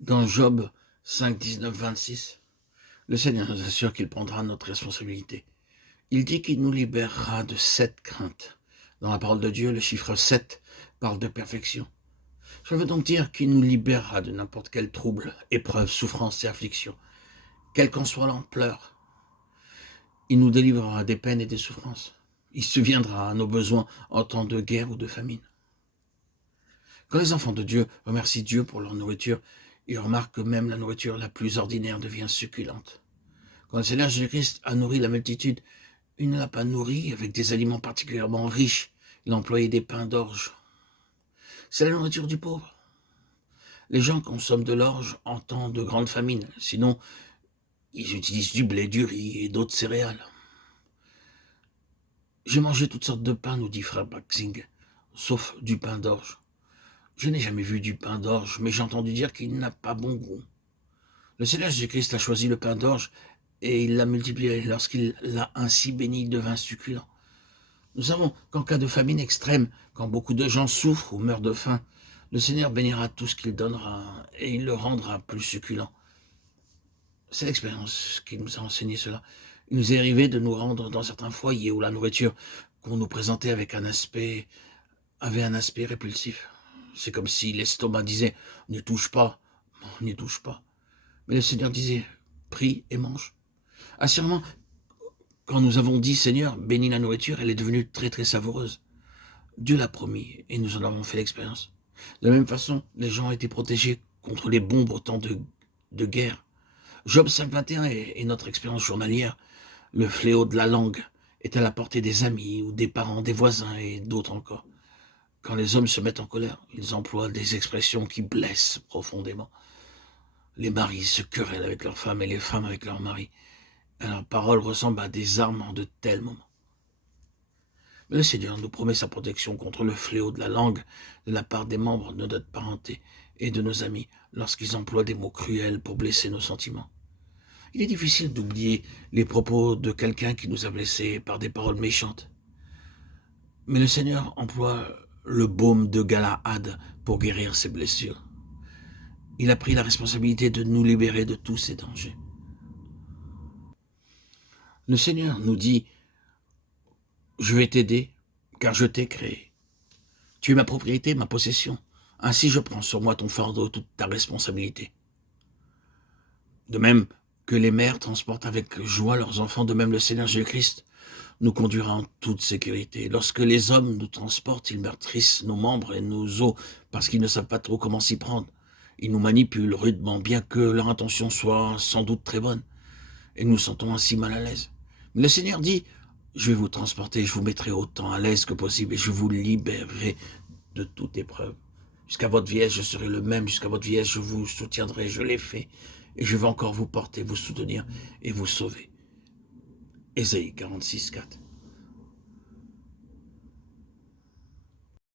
Dans Job 5, 19, 26, le Seigneur nous assure qu'il prendra notre responsabilité. Il dit qu'il nous libérera de 7 craintes. Dans la parole de Dieu, le chiffre 7 parle de perfection. Je veux donc dire qu'il nous libérera de n'importe quel trouble, épreuve, souffrance et affliction, quelle qu'en soit l'ampleur. Il nous délivrera des peines et des souffrances. Il subviendra à nos besoins en temps de guerre ou de famine. Quand les enfants de Dieu remercient Dieu pour leur nourriture, ils remarquent que même la nourriture la plus ordinaire devient succulente. Quand le Seigneur Jésus-Christ a nourri la multitude, il ne l'a pas nourri avec des aliments particulièrement riches. Il a employé des pains d'orge. C'est la nourriture du pauvre. Les gens consomment de l'orge en temps de grande famine. Sinon, ils utilisent du blé, du riz et d'autres céréales. J'ai mangé toutes sortes de pains, nous dit frère Baxing, sauf du pain d'orge. Je n'ai jamais vu du pain d'orge, mais j'ai entendu dire qu'il n'a pas bon goût. Le Seigneur Jésus-Christ a choisi le pain d'orge et il l'a multiplié. Lorsqu'il l'a ainsi béni, il devint succulent. Nous savons qu'en cas de famine extrême, quand beaucoup de gens souffrent ou meurent de faim, le Seigneur bénira tout ce qu'il donnera et il le rendra plus succulent. C'est l'expérience qui nous a enseigné cela. Il nous est arrivé de nous rendre dans certains foyers où la nourriture qu'on nous présentait avait un aspect répulsif. C'est comme si l'estomac disait « n'y touche pas, n'y touche pas ». Mais le Seigneur disait « prie et mange ». Assurément, quand nous avons dit « Seigneur, bénis la nourriture », elle est devenue très très savoureuse. Dieu l'a promis et nous en avons fait l'expérience. De la même façon, les gens ont été protégés contre les bombes au temps de guerre. Job 5.21 est notre expérience journalière. Le fléau de la langue est à la portée des amis ou des parents, des voisins et d'autres encore. Quand les hommes se mettent en colère, ils emploient des expressions qui blessent profondément. Les maris se querellent avec leurs femmes et les femmes avec leurs maris. Leurs paroles ressemblent à des armes en de tels moments. Mais le Seigneur nous promet sa protection contre le fléau de la langue de la part des membres de notre parenté et de nos amis lorsqu'ils emploient des mots cruels pour blesser nos sentiments. Il est difficile d'oublier les propos de quelqu'un qui nous a blessés par des paroles méchantes. Mais le Seigneur emploie le baume de Galaad pour guérir ses blessures. Il a pris la responsabilité de nous libérer de tous ces dangers. Le Seigneur nous dit « Je vais t'aider, car je t'ai créé. Tu es ma propriété, ma possession. Ainsi je prends sur moi ton fardeau, toute ta responsabilité. » De même que les mères transportent avec joie leurs enfants, de même le Seigneur Jésus-Christ nous conduira en toute sécurité. Lorsque les hommes nous transportent, ils meurtrissent nos membres et nos os parce qu'ils ne savent pas trop comment s'y prendre. Ils nous manipulent rudement, bien que leur intention soit sans doute très bonne. Et nous nous sentons ainsi mal à l'aise. Mais le Seigneur dit, je vais vous transporter, je vous mettrai autant à l'aise que possible et je vous libérerai de toute épreuve. Jusqu'à votre vieillesse, je serai le même. Jusqu'à votre vieillesse, je vous soutiendrai, je l'ai fait. Et je vais encore vous porter, vous soutenir et vous sauver. Ésaïe 46, 4.